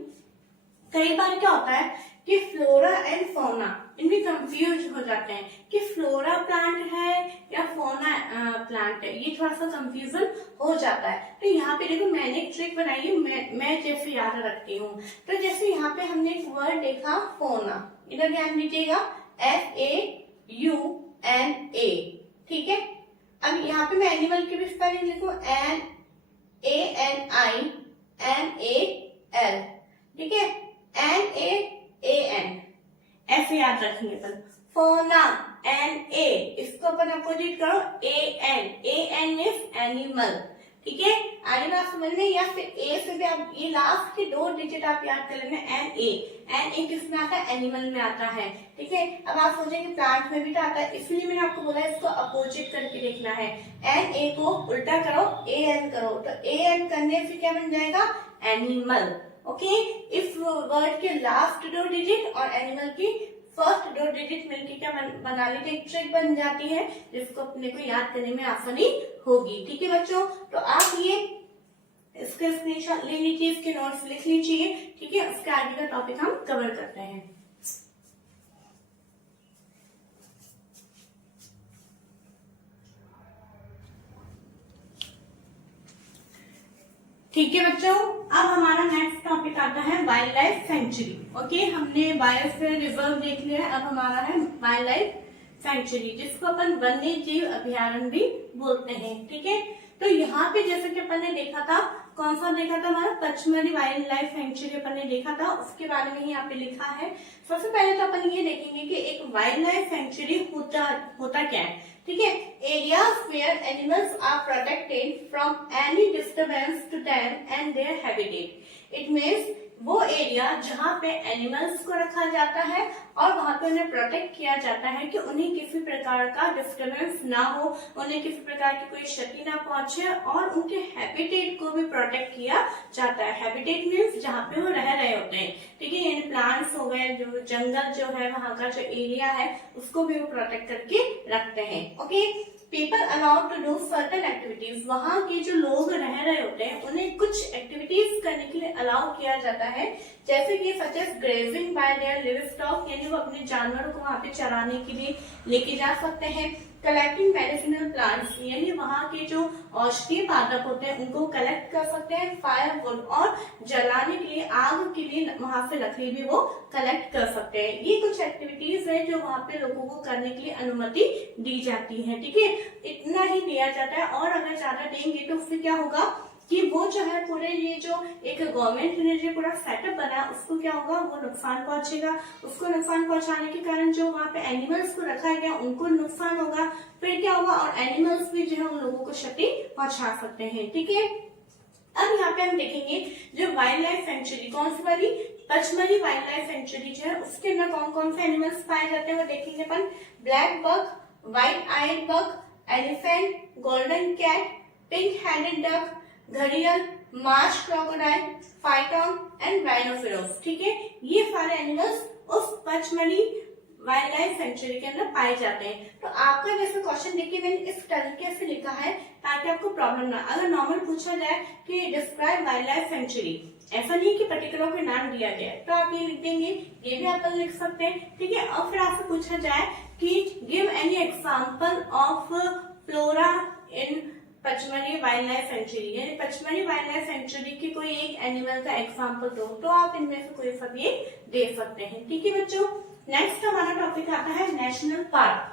कई बार क्या होता है कि फ्लोरा एंड फोना इनमें कंफ्यूज हो जाते हैं कि फ्लोरा प्लांट है या फोना प्लांट है, ये थोड़ा सा कंफ्यूजन हो जाता है। तो यहाँ पे देखो मैंने एक ट्रिक बनाई है, मैं जैसे याद रखती हूँ। तो जैसे यहाँ पे हमने एक वर्ड देखा फोना, इधर ध्यान दीजिएगा, FAUNA, ठीक है। अब यहाँ पे मैं एनिमल की भी स्पेलिंग लिखूं, NANIMAL, ठीक है, NAAN, ऐसे याद रखेंगे अपन। फोना NA, इसको अपन अपोजिट करो AN इज एनिमल, ठीक है। आगे बात समझ में, या फिर ए से भी आप ये लास्ट के 2 डिजिट आप याद कर लेंगे, NA किस में आता है, एनिमल में आता है, ठीक है। अब आप सोचेंगे प्लांट में भी तो आता है, इसलिए मैंने आपको बोला इसको अपोजिट करके देखना है। NA को उल्टा करो, AN करो, तो AN करने से क्या बन जाएगा, एनिमल, ओके। इस वर्ड के लास्ट 2 डिजिट और एनिमल की फर्स्ट 2 डिजिट मिलकर क्या बना लेते, एक ट्रिक बन जाती है जिसको अपने को याद करने में आसानी होगी, ठीक है बच्चों। तो आप ये इसके स्क्रीनशॉट ले लीजिए, इसके नोट्स लिख लीजिए, ठीक है। उसके आगे का टॉपिक हम कवर करते हैं। ठीक है बच्चों, अब हमारा नेक्स्ट टॉपिक आता है वाइल्ड लाइफ सेंचुरी। ओके, हमने बायोस्फीयर रिजर्व देख लिया है, अब हमारा है वाइल्ड लाइफ सेंचुरी, जिसको अपन वन्य जीव अभ्यारण्य भी बोलते हैं, ठीक है। तो यहाँ पे जैसे कि अपन ने देखा था, कौन सा देखा था, हमारा पचमढ़ी वाइल्ड लाइफ सेंचुरी अपन ने देखा था, उसके बारे में ही यहाँ पे लिखा है। सबसे पहले तो अपन ये देखेंगे कि एक वाइल्ड लाइफ सेंचुरी होता क्या है, ठीक है। Areas where animals are protected from any disturbance to them and their habitat. It means वो एरिया जहाँ पे एनिमल्स को रखा जाता है और वहां पे उन्हें प्रोटेक्ट किया जाता है कि उन्हें किसी प्रकार का डिस्टर्बेंस ना हो, उन्हें किसी प्रकार की कोई क्षति ना पहुंचे, और उनके हैबिटेट को भी प्रोटेक्ट किया जाता है। हैबिटेट मीन्स जहाँ पे वो रह रहे होते हैं, ठीक है। यानी प्लांट्स हो गए, जो जंगल जो है वहाँ का जो एरिया है उसको भी वो प्रोटेक्ट करके रखते हैं, okay. People allowed to do certain activities, वहाँ के जो लोग रह रहे होते हैं उन्हें कुछ एक्टिविटीज करने के लिए अलाउ किया जाता है, जैसे कि such as grazing by their livestock, यानी वो अपने जानवरों को वहाँ पे चराने के लिए लेके जा सकते हैं। कलेक्टिंग मेडिसिनल प्लांट्स, यानी वहाँ के जो औषधीय पादप होते हैं उनको कलेक्ट कर सकते हैं। फायरवुड, और जलाने के लिए, आग के लिए वहाँ से लकड़ी भी वो कलेक्ट कर सकते हैं। ये कुछ एक्टिविटीज है जो वहाँ पे लोगों को करने के लिए अनुमति दी जाती है, ठीक है। इतना ही दिया जाता है, और अगर ज्यादा देंगे तो उससे क्या होगा कि वो जो है पूरे ये जो एक गवर्नमेंट ने जो पूरा सेटअप बना उसको क्या होगा, वो नुकसान पहुंचेगा। उसको नुकसान पहुंचाने के कारण जो वहाँ पे एनिमल्स को रखा गया उनको नुकसान होगा, फिर क्या होगा, और एनिमल्स भी जो है उन लोगों को क्षति पहुंचा सकते हैं, ठीक है। अब यहाँ पे हम देखेंगे जो वाइल्ड लाइफ सेंचुरी, कौन सी वाली, पचमढ़ी वाइल्ड लाइफ सेंचुरी जो है उसके अंदर कौन कौन से एनिमल्स पाए जाते हैं वो देखेंगे अपन। Black buck, white eyed buck, elephant, golden cat, pink headed duck, घड़ियाल, marsh crocodile, python and rhinoceros, ठीक है। ये सारे एनिमल्स उस पचमढ़ी वाइल्ड लाइफ सेंचुरी के अंदर पाए जाते हैं। तो आपका जैसे क्वेश्चन देखिए मैंने इस तरीके से लिखा है ताकि आपको प्रॉब्लम ना, अगर नॉर्मल पूछा जाए कि डिस्क्राइब वाइल्ड लाइफ सेंचुरी, ऐसा नहीं कि पर्टिकुलर कोई नाम दिया गया है तो आप ये लिख देंगे, ये भी आप लिख सकते हैं, ठीक है। और फिर आपसे पूछा जाए कि give any example of flora in Pachmarhi wild life sanctuary, यानी पचमढ़ी वाइल्ड लाइफ सेंचुरी की कोई एक एनिमल का एग्जांपल दो, तो आप इनमें से कोई सा भी दे सकते हैं, ठीक है बच्चों। नेक्स्ट हमारा टॉपिक आता है नेशनल पार्क,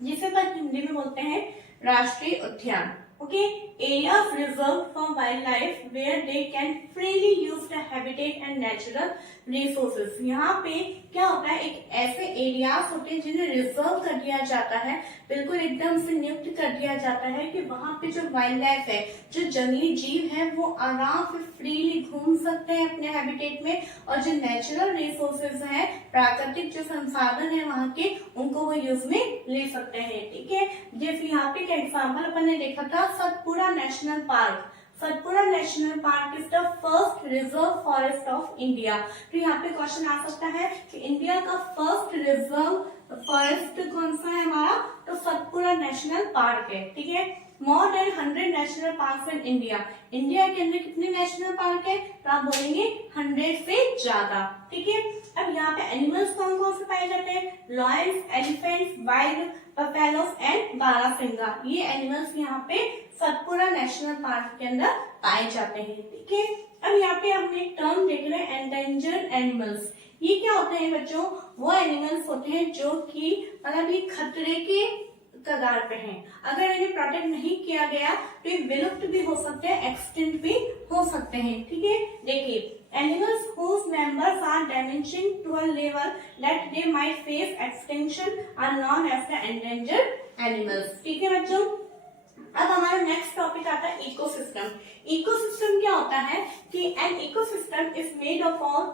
जिसे अपन हिंदी में बोलते हैं राष्ट्रीय उद्यान। Okay, area of reserve for wild life where they can freely use the habitat and natural resources. यहाँ पे क्या होता है, एक ऐसे एरियाज होते हैं जिन्हें रिजर्व कर दिया जाता है, बिल्कुल एकदम से नियुक्त कर दिया जाता है कि वहां पे जो वाइल्ड लाइफ है, जो जंगली जीव है, वो आराम से फ्रीली घूम सकते हैं अपने हैबिटेट में, और जो नेचुरल रिसोर्सेज है, प्राकृतिक जो संसाधन है वहां के, उनको वो यूज में ले सकते हैं, ठीक है। जैसे यहाँ पे क्या एग्जाम्पल अपन ने देखा था, Satpura national park. Satpura national park is the first reserve forest of India. तो यहाँ पे क्वेश्चन आ सकता है कि इंडिया का फर्स्ट रिजर्व फॉरेस्ट कौन सा है हमारा, तो सतपुड़ा नेशनल पार्क है, ठीक है। More than 100 national park in India. India के अंदर कितने नेशनल पार्क है, तो आप बोलेंगे 100 से ज्यादा, ठीक है। अब यहाँ पे एनिमल्स कौन कौन से पाए जाते हैं, lions, elephants, wild buffaloes and barasingha, ये एनिमल्स यहाँ पे सतपुड़ा नेशनल पार्क के अंदर पाए जाते हैं, ठीक है। अब यहाँ पे हमने एक टर्म देख रहे हैं एंडेंजर्ड एनिमल्स। ये क्या होते हैं बच्चों, वो एनिमल्स होते हैं जो कि मतलब ये खतरे के कगार पे हैं, अगर इन्हें प्रोटेक्ट नहीं किया गया तो ये विलुप्त भी हो सकते हैं, एक्सटिंक्ट भी हो सकते हैं, ठीक है। देखिए, animals whose members are diminishing to a level that they might face extinction are known as the endangered animals, ठीक है बच्चों। अब हमारा नेक्स्ट टॉपिक आता है इकोसिस्टम। इकोसिस्टम क्या होता है कि an ecosystem is made of all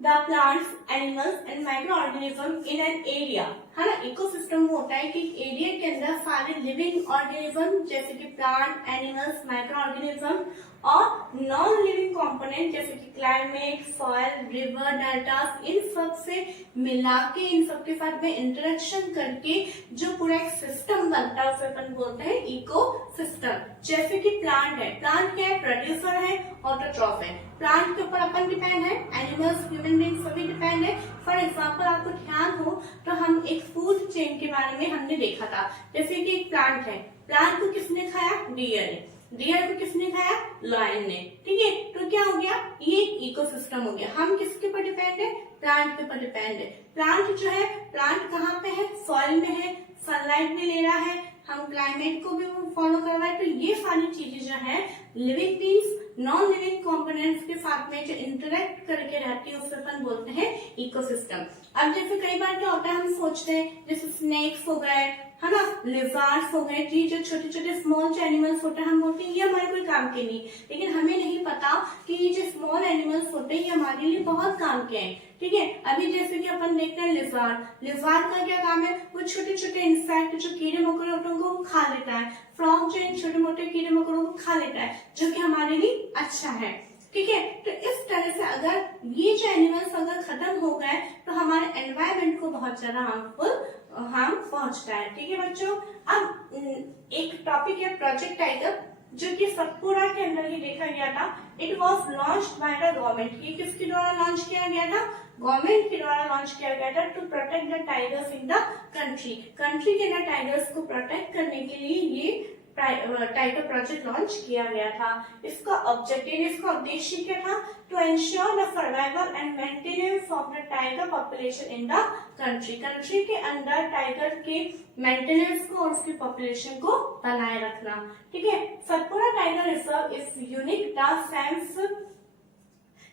the plants, animals and micro organism in an area, है ना। इकोसिस्टम वो होता है कि एरिया के अंदर सारे लिविंग ऑर्गेनिज्म जैसे कि प्लांट, एनिमल्स, माइक्रो ऑर्गेनिज्म और नॉन लिविंग कंपोनेंट जैसे कि क्लाइमेट, सॉइल, रिवर, डेल्टास, इन सब से मिला के, इन सब के साथ में इंटरेक्शन करके जो पूरा एक सिस्टम बनता है उसे अपन बोलते हैं इको सिस्टम। जैसे कि प्लांट है, प्लांट क्या है, प्रोड्यूसर है, ऑटोट्रॉफ है। प्लांट के ऊपर अपन डिपेंड है, एनिमल्स, ह्यूमन बींग्स सभी डिपेंड है। फॉर एग्जाम्पल आपको ध्यान हो तो हम एक फूड चेन के बारे में हमने देखा था, जैसे कि एक प्लांट है, प्लांट को किसने खाया, डियर ने, डियर को किसने खाया, लायन ने, ठीक है। तो क्या हो गया, ये इकोसिस्टम हो गया। हम किसके ऊपर डिपेंड है, प्लांट के ऊपर डिपेंड है। प्लांट जो है, प्लांट कहाँ पे है, सॉइल में है, सनलाइट भी ले रहा है, हम क्लाइमेट को भी फॉलो कर रहा है। तो ये सारी चीजें जो है living beings, non living components के साथ में जो इंटरेक्ट करके रहती है उसे अपन बोलते हैं इकोसिस्टम। अब जैसे कई बार क्या होता है, हम सोचते हैं जैसे स्नेक्स हो गए, है ना, लिजार्ड्स हो गए, जी जो छोटे छोटे स्मॉल जो एनिमल्स होते हैं, हम बोलते हैं ये हमारे कोई काम के नहीं, लेकिन हमें नहीं पता कि ये जो स्मॉल एनिमल्स होते हैं ये हमारे लिए बहुत काम के हैं, ठीक है। अभी जैसे कि अपन देखते हैं लिजार्ड, लिजार्ड का क्या काम है, वो छोटे छोटे इंसेक्ट जो कीड़े मकोड़े होते हैं उनको खा लेता है। फ्रॉग जो इन छोटे मोटे कीड़े मकोड़ों को खा लेता है, जो कि हमारे लिए अच्छा है, ठीक है। तो इस तरह से अगर ये जो एनिमल्स अगर खत्म हो गए तो हमारे एनवायरमेंट को बहुत ज्यादा हार्म पहुंचता है, ठीक है बच्चों। अब एक टॉपिक है प्रोजेक्ट टाइगर, जो कि सतपुड़ा के अंदर ही देखा गया था। It was launched by the government. ये किसके द्वारा लॉन्च किया गया था, गवर्नमेंट के द्वारा लॉन्च किया गया था, to protect the tigers in the country. Country के अंदर टाइगर्स को प्रोटेक्ट करने के लिए ये टाइगर प्रोजेक्ट लॉन्च किया गया था। इसका ऑब्जेक्टिव, इसका उद्देश्य क्या था, to ensure the survival and maintenance of the tiger population in the country. Country के अंदर टाइगर के मेंटेनेंस को और उसकी पॉपुलेशन को बनाए रखना, ठीक है। Satpura tiger reserve is unique the sense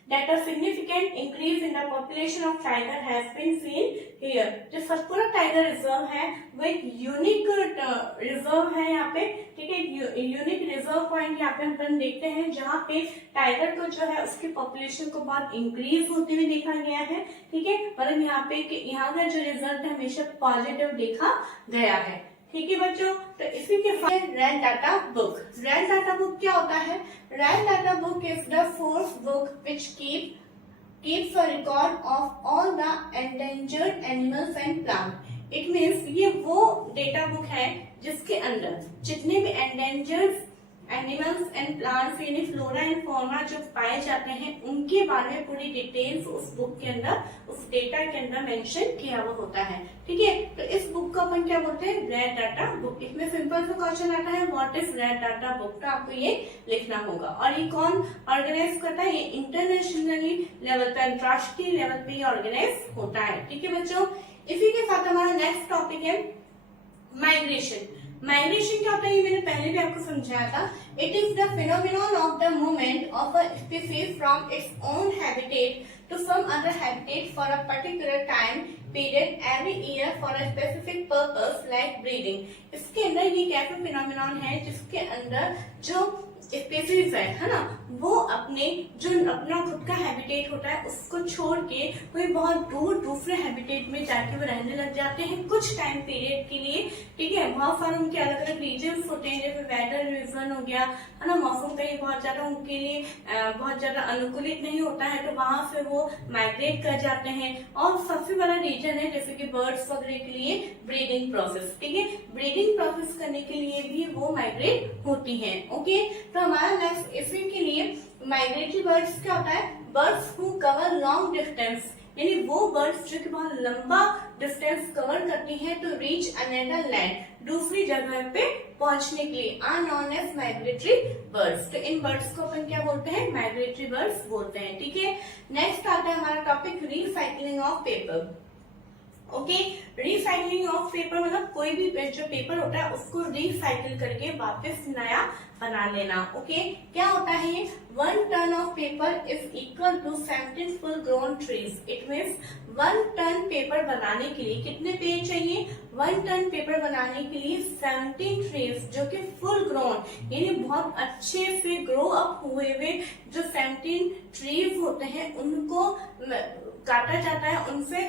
that a significant increase in the population of tiger has been seen here। जो सतपुड़ा टाइगर रिजर्व है वो एक यूनिक रिजर्व है यहाँ पे, ठीक है। यूनिक रिजर्व पॉइंट यहाँ पे हम देखते हैं जहाँ पे टाइगर को जो है उसकी पॉपुलेशन को बहुत इंक्रीज होते हुए देखा गया है, ठीक है। मतलब यहाँ पे यहाँ का जो रिजल्ट है हमेशा पॉजिटिव देखा गया है, ठीक है बच्चों। तो इसी के साथ red data book. Red data book क्या होता है, red data book is the fourth book which keeps a record of all the endangered animals and plants. It means ये वो डेटा बुक है जिसके अंदर जितने भी endangered एनिमल्स एंड प्लांट्स यानी फ्लोरा एंड फौना जो पाए जाते हैं उनके बारे में पूरी डिटेल्स उस बुक के अंदर, उस डेटा के अंदर मेंशन किया हुआ होता है। ठीक है, तो इस बुक को अपन क्या बोलते हैं? Red data book. इसमें सिंपल सा क्वेश्चन आता है what is red data book, तो आपको ये लिखना होगा। और ये कौन ऑर्गेनाइज करता है? ये इंटरनेशनली लेवल पे, अंतरराष्ट्रीय लेवल पे ये ऑर्गेनाइज होता है। ठीक है बच्चों, इसी के साथ हमारा नेक्स्ट टॉपिक है माइग्रेशन। माइग्रेशन क्या होता है ये मैंने पहले भी आपको समझाया था। It is the phenomenon of the movement of a species from its own habitat to some other habitat for a particular time period every year for a specific purpose like breeding. इसके अंदर ये कैसा phenomenon है जिसके अंदर जो species है ना, वो अपने जो अपना खुद का हैबिटेट होता है उसको छोड़ के कोई बहुत दूर दूसरे हैबिटेट में जाके वो रहने लग जाते हैं कुछ टाइम पीरियड के लिए। ठीक है, बहुत सारे उनके अलग अलग रीजन्स होते हैं, जैसे वेदर रीजन हो गया है ना, मौसम कहीं बहुत ज्यादा उनके लिए बहुत ज्यादा अनुकूलित नहीं होता है तो वहां से वो माइग्रेट कर जाते हैं। और सबसे बड़ा रीजन है जैसे कि बर्ड्स वगैरह के लिए ब्रीडिंग प्रोसेस। ठीक है, ब्रीडिंग प्रोसेस करने के लिए भी वो माइग्रेट होती है। ओके, तो हमारा नेक्स्ट इसी के लिए माइग्रेटरी बर्ड्स क्या होता है? Birds who cover long distance, यानी वो बर्ड्स जो कि बहुत लंबा डिस्टेंस कवर करती हैं टू रीच अनदर लैंड, दूसरी जगह पे पहुंचने के लिए, are known as migratory birds. तो इन बर्ड्स को अपन क्या बोलते हैं? माइग्रेटरी बर्ड्स बोलते हैं। ठीक है, नेक्स्ट आता है हमारा topic recycling of paper. Okay, recycling of paper मतलब कोई भी जो पेपर होता है उसको रिसाइकिल करके वापस नया बना लेना। ओके, क्या होता है ये? 1 ton of paper is equal to 17 full grown trees. It means 1 ton paper बनाने के लिए कितने पेड़ चाहिए? 1 टन पेपर बनाने के लिए 17 ट्रीज जो कि फुल ग्रोन यानी बहुत अच्छे से ग्रो अप हुए हुए जो 17 ट्रीज होते हैं उनको काटा जाता है, उनसे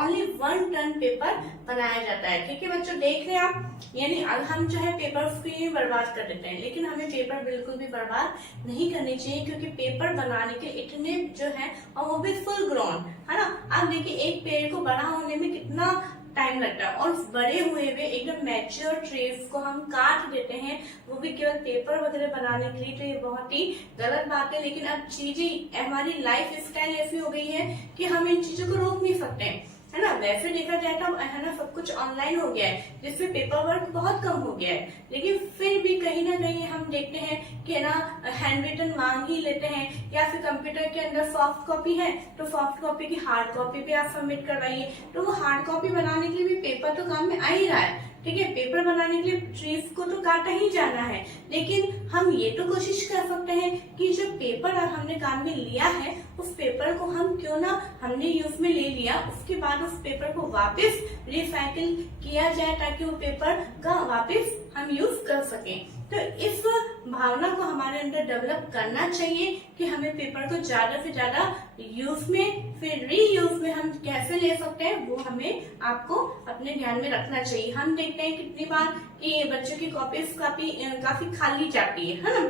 ओनली 1 टन पेपर बनाया जाता है। ठीक है बच्चों, देख रहे हैं आप, यानी हम जो है पेपर को बर्बाद कर देते हैं, लेकिन हमें पेपर बिल्कुल भी बर्बाद नहीं करनी चाहिए क्योंकि पेपर बनाने के इतने जो है और वो भी फुल ग्रोन है ना। आप देखिए एक पेड़ को बड़ा होने में कितना टाइम लगता है और बड़े हुए एकदम मैच्योर ट्रीज को हम काट देते हैं, वो भी केवल पेपर वगैरह बनाने के लिए। तो ये बहुत ही गलत बात है। लेकिन अब चीजें, हमारी लाइफ स्टाइल ऐसी हो गई है कि हम इन चीजों को रोक नहीं सकते हैं, है ना। वैसे देखा जाए तो है ना सब कुछ ऑनलाइन हो गया है जिससे पेपर वर्क बहुत कम हो गया है, लेकिन फिर भी कहीं ना कहीं हम देखते हैं कि ना हैंड रिटन मांग ही लेते हैं, या फिर कंप्यूटर के अंदर सॉफ्ट कॉपी है तो सॉफ्ट कॉपी की हार्ड कॉपी पे आप सबमिट करवाइए। तो वो हार्ड कॉपी बनाने के लिए भी पेपर तो काम में आ ही रहा है। ठीक है, पेपर बनाने के लिए ट्रीज को तो काटा ही जाना है, लेकिन हम ये तो कोशिश कर सकते हैं कि जो पेपर हमने काम में लिया है उस पेपर को हम क्यों ना, हमने यूज में ले लिया उसके बाद उस पेपर को वापस रिसाइकिल किया जाए ताकि वो पेपर का वापस हम यूज कर सकें। तो इस भावना को हमारे अंदर डेवलप करना चाहिए कि हमें पेपर को ज्यादा से ज्यादा यूज में, फिर रीयूज में हम कैसे ले सकते हैं वो हमें आपको अपने ध्यान में रखना चाहिए। हम देखते हैं कितनी बार कि बच्चों की कॉपीज काफी खाली जाती है ना,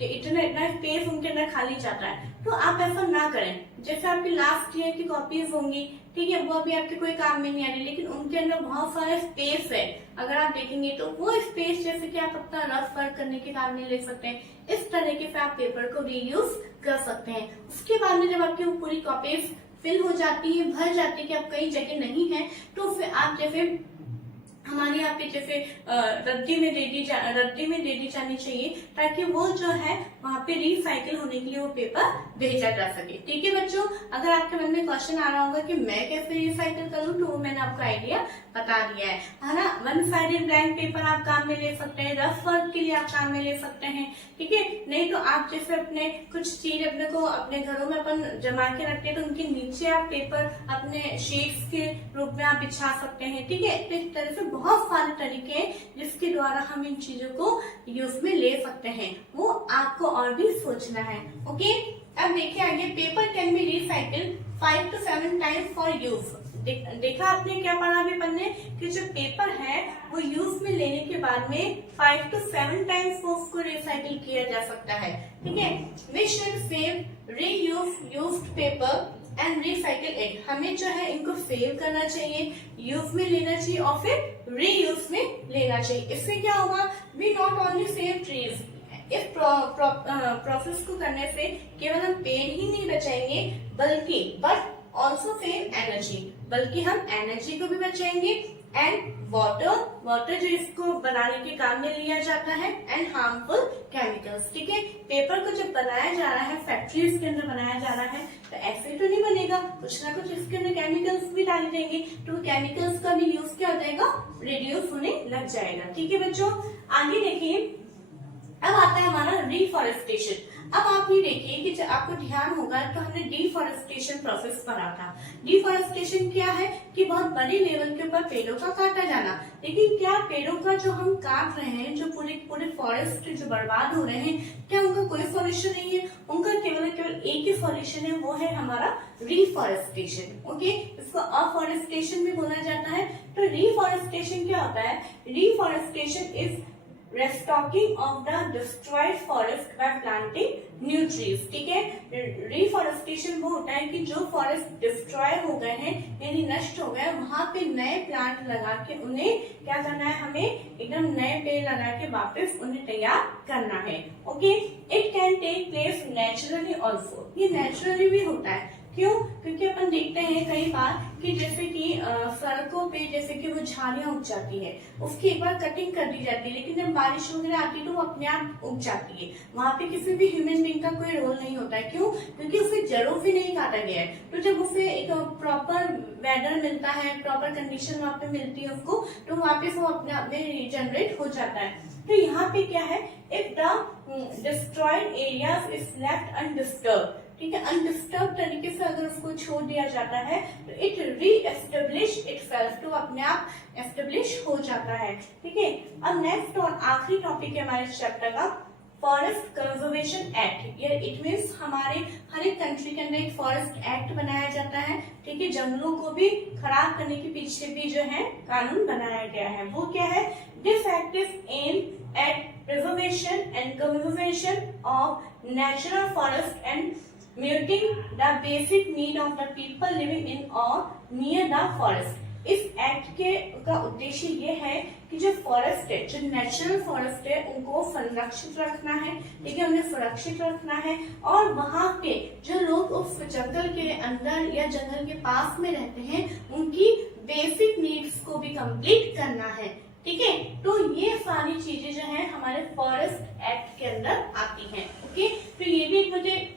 तो इतना स्पेस उनके अंदर खाली जाता है। तो आप ऐसा ना करें। जैसे आपकी लास्ट ईयर की कॉपीज होंगी, ठीक है, वो अभी आपके कोई काम में नहीं आ रही, लेकिन उनके अंदर बहुत सारा स्पेस है, अगर आप देखेंगे तो वो स्पेस जैसे कि आप अपना रफ वर्क करने के काम में ले सकते हैं, इस तरीके से आप पेपर को रीयूज कर सकते हैं। उसके बाद में जब आपकी वो पूरी कॉपीज फिल हो जाती है, भर जाती है कि अब कई जगह नहीं है, तो फिर आप जैसे हमारे यहाँ पे जैसे रद्दी में दे दी जानी चाहिए ताकि वो जो है वहाँ पे रिसाइकिल होने के लिए वो पेपर भेजा जा सके। ठीक है बच्चों, अगर आपके मन में क्वेश्चन आ रहा होगा कि मैं कैसे रिसाइकिल करूँ, तो वो मैंने आपको आइडिया बता दिया है ना। 1 साइडेड ब्लैंक पेपर आप काम में ले सकते हैं, रफ वर्क के लिए आप काम में ले सकते हैं। ठीक है, नहीं तो आप जैसे अपने कुछ चीज अपने घरों में अपन जमा के रखते हैं तो उनके नीचे आप पेपर अपने शीट्स के रूप में आप बिछा सकते हैं। ठीक है, तो इस तरह से बहुत सारे तरीके हैं जिसके द्वारा हम इन चीजों को यूज में ले सकते हैं, वो आपको और भी सोचना है। ओके, अब देखिए आगे, paper can be recycle 5 to 7 times for use. देखा आपने क्या पढ़ा अभी पढ़ने कि जो पेपर है वो यूज में लेने के बाद में 5 to 7 टाइम्स उसको रिसाइकिल किया जा सकता है। ठीक है, we should save reuse used paper and recycle it. हमें जो है इनको सेव करना चाहिए, यूज में लेना चाहिए और फिर रीयूज में लेना चाहिए। इससे क्या होगा, we not only save trees, इस प्रोसेस को करने से केवल हम पेड़ ही नहीं बचाएंगे बल्कि ऑल्सो सेव एनर्जी, बल्कि हम एनर्जी को भी बचाएंगे एंड वाटर जो इसको बनाने के काम में लिया जाता है एंड हार्मफुल केमिकल्स। ठीक है, पेपर को जब बनाया जा रहा है, फैक्ट्रीज के अंदर बनाया जा रहा है, तो ऐसे तो नहीं बनेगा, कुछ ना कुछ इसके अंदर केमिकल्स भी डाले जाएंगे, तो केमिकल्स का भी यूज क्या हो जाएगा, रिड्यूस होने लग जाएगा। ठीक है बच्चों, आगे देखिए, अब आता है हमारा रिफॉरेस्टेशन। अब आप ये देखिए कि जब आपको ध्यान होगा तो हमने डिफॉरेस्टेशन प्रोसेस पढ़ा था। डिफॉरेस्टेशन क्या है कि बहुत बड़े लेवल के ऊपर पेड़ों का काटा जाना, लेकिन क्या पेड़ों का जो हम काट रहे हैं, जो पूरे फॉरेस्ट जो बर्बाद हो रहे हैं, क्या उनका कोई सॉल्यूशन नहीं है? उनका केवल एक ही सॉल्यूशन है, वो है हमारा रिफॉरेस्टेशन। ओके, इसको अफॉरेस्टेशन भी बोला जाता है। तो रिफॉरेस्टेशन क्या होता है? Reforestation is restocking of the destroyed forest by planting new trees. ठीक है, रिफॉरेस्टेशन वो होता है कि जो फॉरेस्ट डिस्ट्रॉय हो गए हैं यानी नष्ट हो गए, वहां पे नए प्लांट लगा के उन्हें क्या करना है, हमें एकदम नए पेड़ लगा के वापस उन्हें तैयार करना है। Okay, it can take place naturally also, ये नेचुरली भी होता है। क्यों? क्योंकि अपन देखते हैं कई बार कि जैसे कि सड़कों पे जैसे कि वो झाड़ियां उग जाती है, उसकी एक बार कटिंग कर दी जाती है, लेकिन जब बारिश वगैरह आती है तो वो अपने आप उग जाती है। वहां पे किसी भी ह्यूमन बीइंग का कोई रोल नहीं होता है। क्यों? क्योंकि उसे जड़ों से नहीं काटा गया है। तो जब उसे एक प्रॉपर वेदर मिलता है, प्रॉपर कंडीशन वहां पे मिलती है उसको, तो वापिस वो अपने आप में रिजनरेट हो जाता है। तो यहाँ पे क्या है, if the destroyed areas is left undisturb, ठीक है, अनडिस्टर्ब तरीके से अगर उसको छोड़ दिया जाता है तो इट रीएस्टेब्लिश इटसेल्फ, तो अपने आप एस्टेब्लिश हो जाता है। ठीक है, अब नेक्स्ट और आखिरी टॉपिक है हमारे चैप्टर का, फॉरेस्ट कंजर्वेशन एक्ट। ये इट मीन्स हमारे हर एक कंट्री के अंदर एक फॉरेस्ट एक्ट बनाया जाता है। ठीक है, जंगलों को भी खराब करने के पीछे भी जो है कानून बनाया गया है। वो क्या है? This act is aim at preservation and conservation of natural forest and meeting the basic need of the people living in or near the forest। इस एक्ट के का उद्देश्य ये है कि जो फॉरेस्ट है, जो नेचुरल फॉरेस्ट है, उनको संरक्षित रखना है। ठीक है, उन्हें सुरक्षित रखना है और वहाँ पे जो लोग उस जंगल के अंदर या जंगल के पास में रहते हैं, उनकी बेसिक नीड्स को भी कंप्लीट करना है। ठीक है, तो ये सारी चीजें जो है हमारे फॉरेस्ट एक्ट के अंदर आती हैं। ओके, तो ये भी मुझे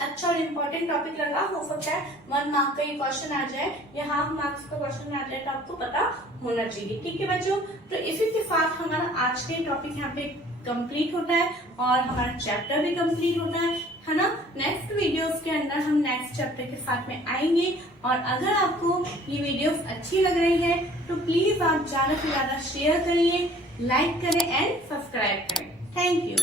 अच्छा और इम्पोर्टेंट टॉपिक लगा। हो सकता है 1 मार्क का ये क्वेश्चन आ जाए या हाफ मार्क्स का क्वेश्चन आ जाए, तो आपको पता होना चाहिए। ठीक है बच्चों, तो इसी के साथ हमारा आज के टॉपिक यहाँ पे कंप्लीट होता है और हमारा चैप्टर भी कंप्लीट होता है ना। नेक्स्ट वीडियोस के अंदर हम नेक्स्ट चैप्टर के साथ में आएंगे, और अगर आपको ये वीडियोस अच्छी लग रही है तो प्लीज आप ज्यादा से ज्यादा शेयर करिए, लाइक करें एंड सब्सक्राइब करें। Thank you.